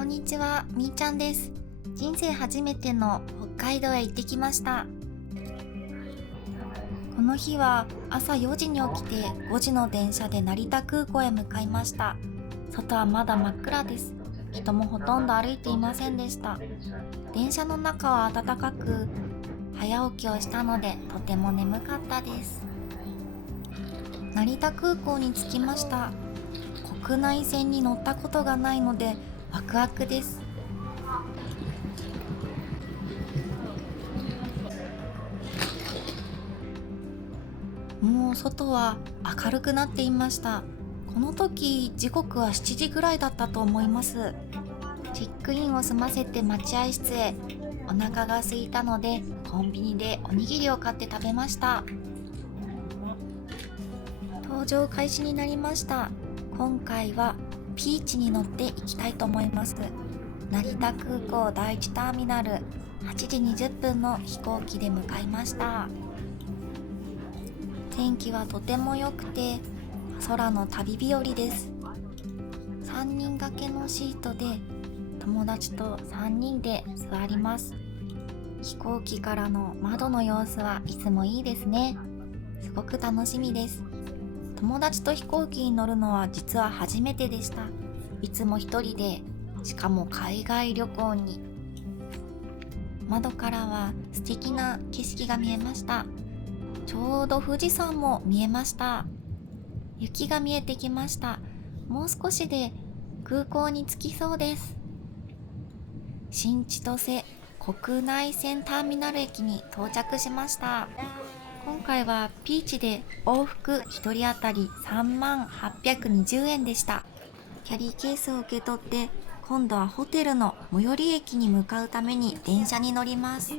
こんにちは、みーちゃんです。人生初めての北海道へ行ってきました。この日は朝4時に起きて5時の電車で成田空港へ向かいました。外はまだ真っ暗です。人もほとんど歩いていませんでした。電車の中は暖かく、早起きをしたのでとても眠かったです。成田空港に着きました。国内線に乗ったことがないのでワクワクです。もう外は明るくなっていました。この時時刻は7時ぐらいだったと思います。チェックインを済ませて待合室へ。お腹が空いたのでコンビニでおにぎりを買って食べました。搭乗開始になりました。今回はピーチに乗って行きたいと思います。成田空港第一ターミナル、8時20分の飛行機で向かいました。天気はとても良くて空の旅日和です。3人掛けのシートで友達と3人で座ります。飛行機からの窓の様子はいつもいいですね。すごく楽しみです。友達と飛行機に乗るのは実は初めてでした。いつも一人で、しかも海外旅行に。窓からは素敵な景色が見えました。ちょうど富士山も見えました。雪が見えてきました。もう少しで空港に着きそうです。新千歳国内線ターミナル駅に到着しました。今回はピーチで往復1人当たり3万820円でした。キャリーケースを受け取って今度はホテルの最寄り駅に向かうために電車に乗ります。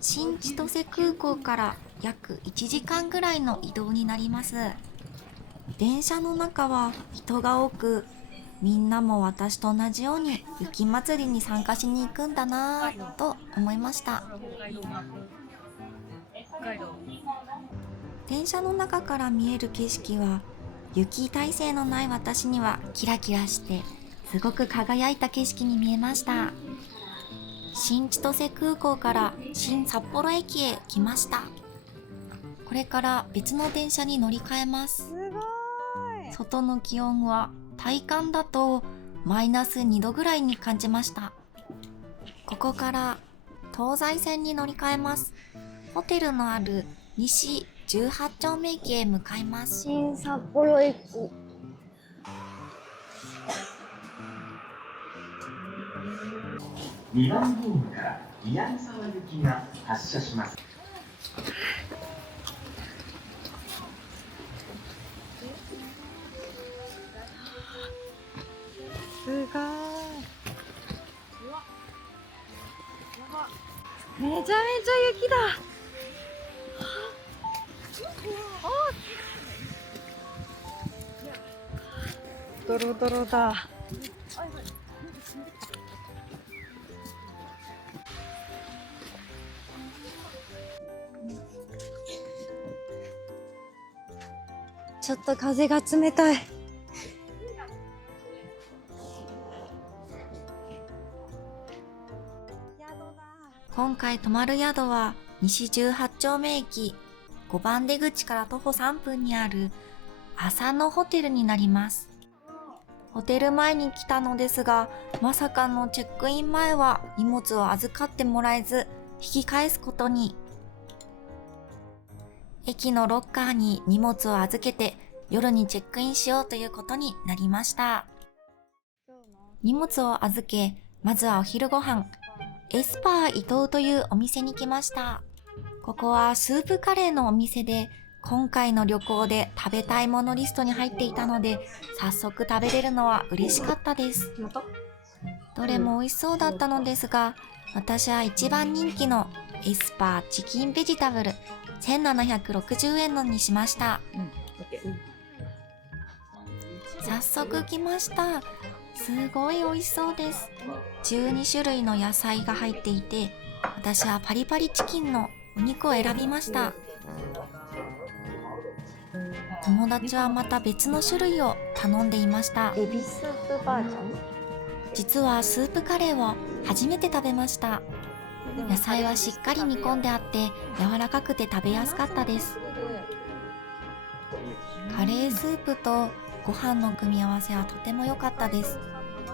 新千歳空港から約1時間ぐらいの移動になります。電車の中は人が多く、みんなも私と同じように雪祭りに参加しに行くんだなぁと思いました。電車の中から見える景色は雪耐性のない私にはキラキラしてすごく輝いた景色に見えました。新千歳空港から新札幌駅へ来ました。これから別の電車に乗り換えます。外の気温は体感だとマイナス2度ぐらいに感じました。ここから東西線に乗り換えます。ホテルのある西18丁目駅へ向かいます。新札幌駅。2番ホームから宮根沢行きが発車します。すごい。めちゃめちゃ雪だ。ドロドロだ。ちょっと風が冷たい。今回泊まる宿は西18丁目駅5番出口から徒歩3分にある浅野ホテルになります。ホテル前に来たのですが、まさかのチェックイン前は荷物を預かってもらえず引き返すことに。駅のロッカーに荷物を預けて夜にチェックインしようということになりました。荷物を預け、まずはお昼ご飯、エスパー伊藤というお店に来ました。ここはスープカレーのお店で、今回の旅行で食べたいものリストに入っていたので、早速食べれるのは嬉しかったです。どれも美味しそうだったのですが、私は一番人気のエスパーチキンベジタブル1760円のにしました。早速来ました。すごい美味しそうです。12種類の野菜が入っていて、私はパリパリチキンのお肉を選びました。友達はまた別の種類を頼んでいました。エビスープバージョン。実はスープカレーを初めて食べました。野菜はしっかり煮込んであって柔らかくて食べやすかったです。カレースープとご飯の組み合わせはとても良かったです。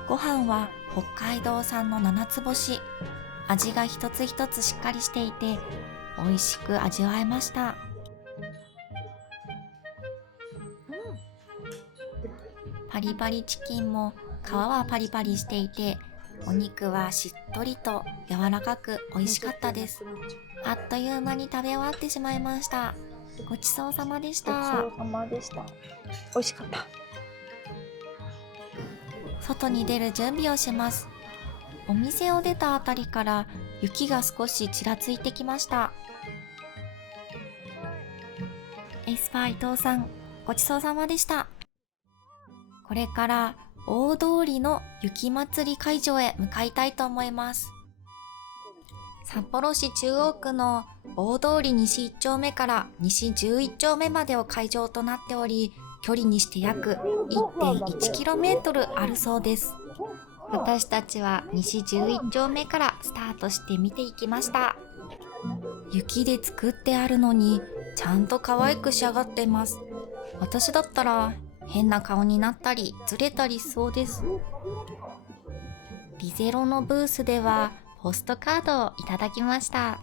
ご飯は北海道産の7つ星。味が一つ一つしっかりしていて美味しく味わえました。パリパリチキンも皮はパリパリしていてお肉はしっとりと柔らかく美味しかったです。あっという間に食べ終わってしまいました。ごちそうさまでした。美味しかった。外に出る準備をします。お店を出たあたりから雪が少しちらついてきました。エスパー伊藤さん、ごちそうさまでした。これから大通りの雪まつり会場へ向かいたいと思います。札幌市中央区の大通り西1丁目から西11丁目までを会場となっており、距離にして約 1.1km あるそうです。私たちは西11丁目からスタートして見ていきました。雪で作ってあるのにちゃんと可愛く仕上がっています。私だったら変な顔になったりずれたりしそうです。リゼロのブースではポストカードをいただきました。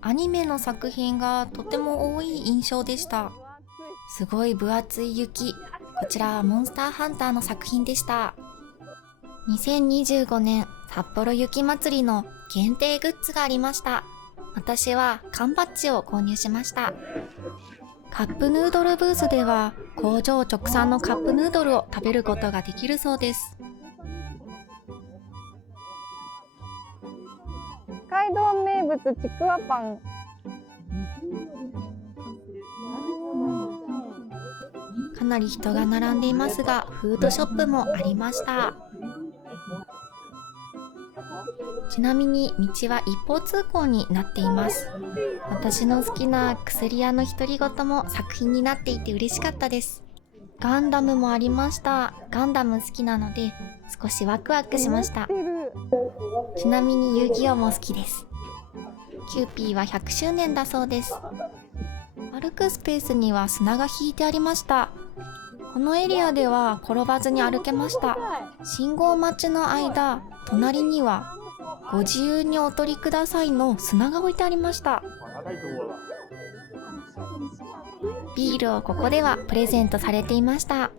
アニメの作品がとても多い印象でした。すごい分厚い雪。こちらはモンスターハンターの作品でした。2025年札幌雪まつりの限定グッズがありました。私は缶バッジを購入しました。カップヌードルブースでは工場直産のカップヌードルを食べることができるそうです。北海道名物ちくわパン。かなり人が並んでいますが、フードショップもありました。ちなみに道は一方通行になっています。私の好きな薬屋の独り言も作品になっていて嬉しかったです。ガンダムもありました。ガンダム好きなので少しワクワクしました。ちなみに遊戯王も好きです。キューピーは100周年だそうです。歩くスペースには砂が引いてありました。このエリアでは転ばずに歩けました。信号待ちの間、隣にはご自由にお取りくださいの砂が置いてありました。ビールをここではプレゼントされていました。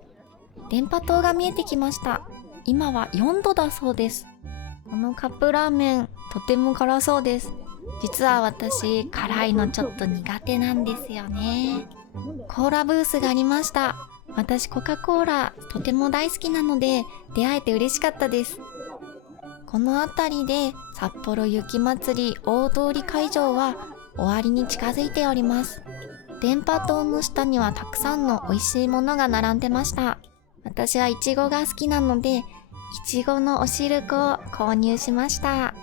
電波塔が見えてきました。今は4度だそうです。このカップラーメンとても辛そうです。実は私辛いのちょっと苦手なんですよね。コーラブースがありました。私コカ・コーラとても大好きなので出会えて嬉しかったです。この辺りで札幌雪まつり大通り会場は終わりに近づいております。電波塔の下にはたくさんの美味しいものが並んでました。私はイチゴが好きなのでイチゴのおしるこを購入しました。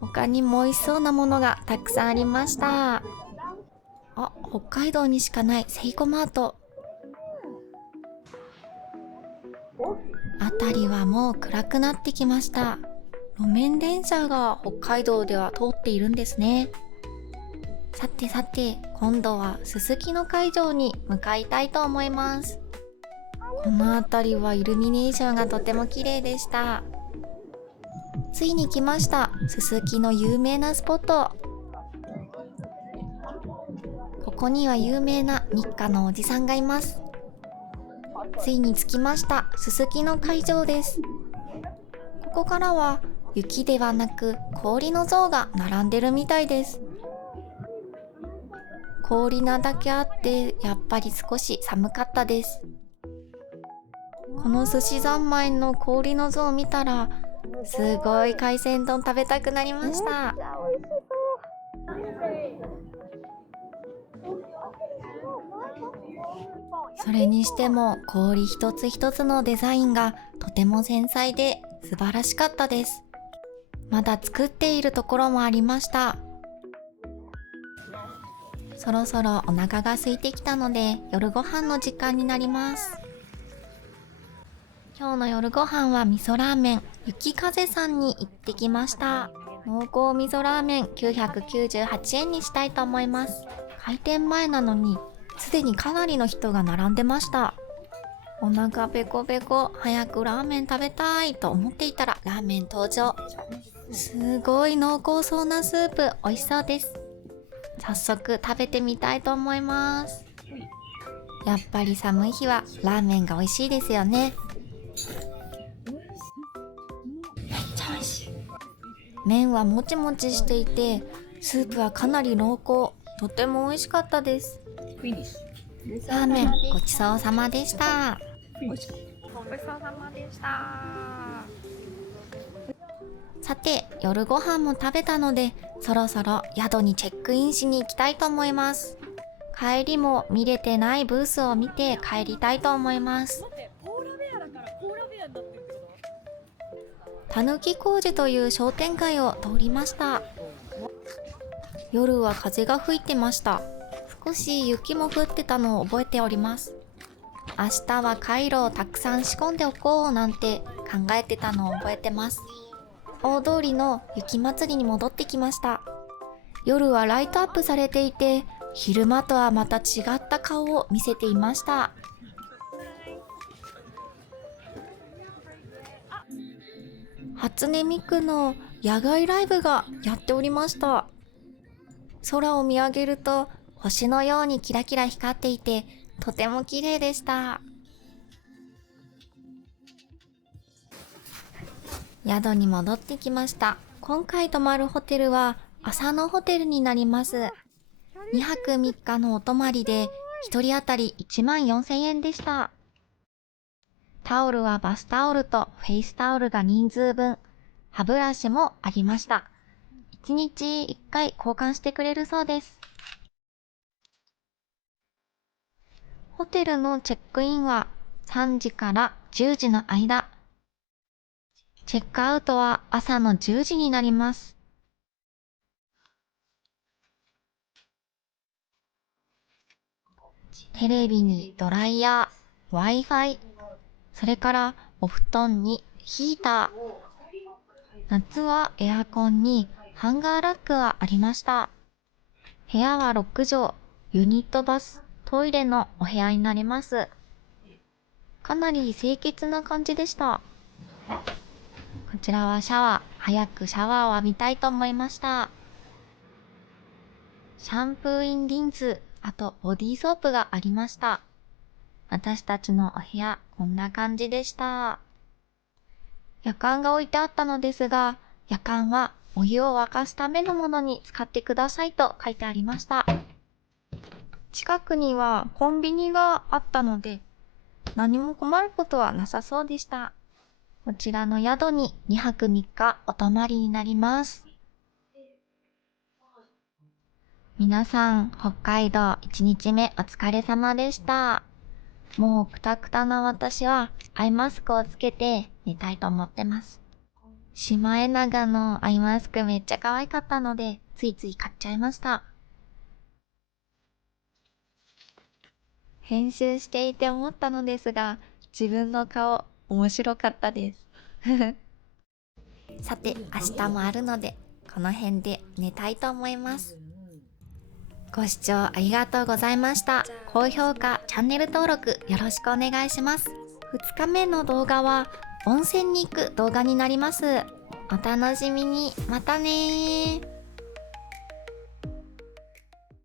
他にも美味しそうなものがたくさんありました。あ、北海道にしかないセイコマート。辺りはもう暗くなってきました。路面電車が北海道では通っているんですね。さてさて、今度はすすきの会場に向かいたいと思います。この辺りはイルミネーションがとても綺麗でした。ついに来ました。すすきの有名なスポット。ここには有名な日課のおじさんがいます。ついに着きました。すすきの会場です。ここからは雪ではなく氷の像が並んでるみたいです。氷なだけあってやっぱり少し寒かったです。この寿司三昧の氷の像を見たらすごい海鮮丼食べたくなりました。それにしても氷一つ一つのデザインがとても繊細で素晴らしかったです。まだ作っているところもありました。そろそろお腹が空いてきたので夜ご飯の時間になります。今日の夜ご飯は味噌ラーメン雪風さんに行ってきました。濃厚味噌ラーメン998円にしたいと思います。開店前なのにすでにかなりの人が並んでました。お腹ペコペコ、早くラーメン食べたいと思っていたらラーメン登場。すごい濃厚そうなスープ、美味しそうです。早速食べてみたいと思います。やっぱり寒い日はラーメンが美味しいですよね。めっちゃ美味しい。麺はもちもちしていて、スープはかなり濃厚。とても美味しかったです。ラーメンごちそうさまでした。ごちそうさまでした。さて、夜ご飯も食べたので、そろそろ宿にチェックインしに行きたいと思います。帰りも見れてないブースを見て帰りたいと思います。たぬき工事という商店街を通りました。夜は風が吹いてました。少し雪も降ってたのを覚えております。明日はカイロをたくさん仕込んでおこうなんて考えてたのを覚えてます。大通りの雪祭りに戻ってきました。夜はライトアップされていて、昼間とはまた違った顔を見せていました。初音ミクの野外ライブがやっておりました。空を見上げると星のようにキラキラ光っていて、とても綺麗でした。宿に戻ってきました。今回泊まるホテルは朝のホテルになります。2泊3日のお泊まりで1人当たり14,000円でした。タオルはバスタオルとフェイスタオルが人数分、歯ブラシもありました。1日1回交換してくれるそうです。ホテルのチェックインは3時から10時の間。チェックアウトは朝の10時になります。テレビにドライヤー、Wi-Fi、それからお布団にヒーター。夏はエアコンにハンガーラックがありました。部屋は6畳、ユニットバス、トイレのお部屋になります。かなり清潔な感じでした。こちらはシャワー、早くシャワーを浴びたいと思いました。シャンプーインリンス、あとボディーソープがありました。私たちのお部屋、こんな感じでした。夜間が置いてあったのですが、夜間はお湯を沸かすためのものに使ってくださいと書いてありました。近くにはコンビニがあったので、何も困ることはなさそうでした。こちらの宿に2泊3日お泊まりになります。皆さん、北海道1日目お疲れ様でした。もうくたくたな私はアイマスクをつけて寝たいと思ってます。シマエナガのアイマスクめっちゃ可愛かったので、ついつい買っちゃいました。編集していて思ったのですが、自分の顔面白かったですさて、明日もあるのでこの辺で寝たいと思います。ご視聴ありがとうございました。高評価、チャンネル登録よろしくお願いします。2日目の動画は温泉に行く動画になります。お楽しみに。またねー。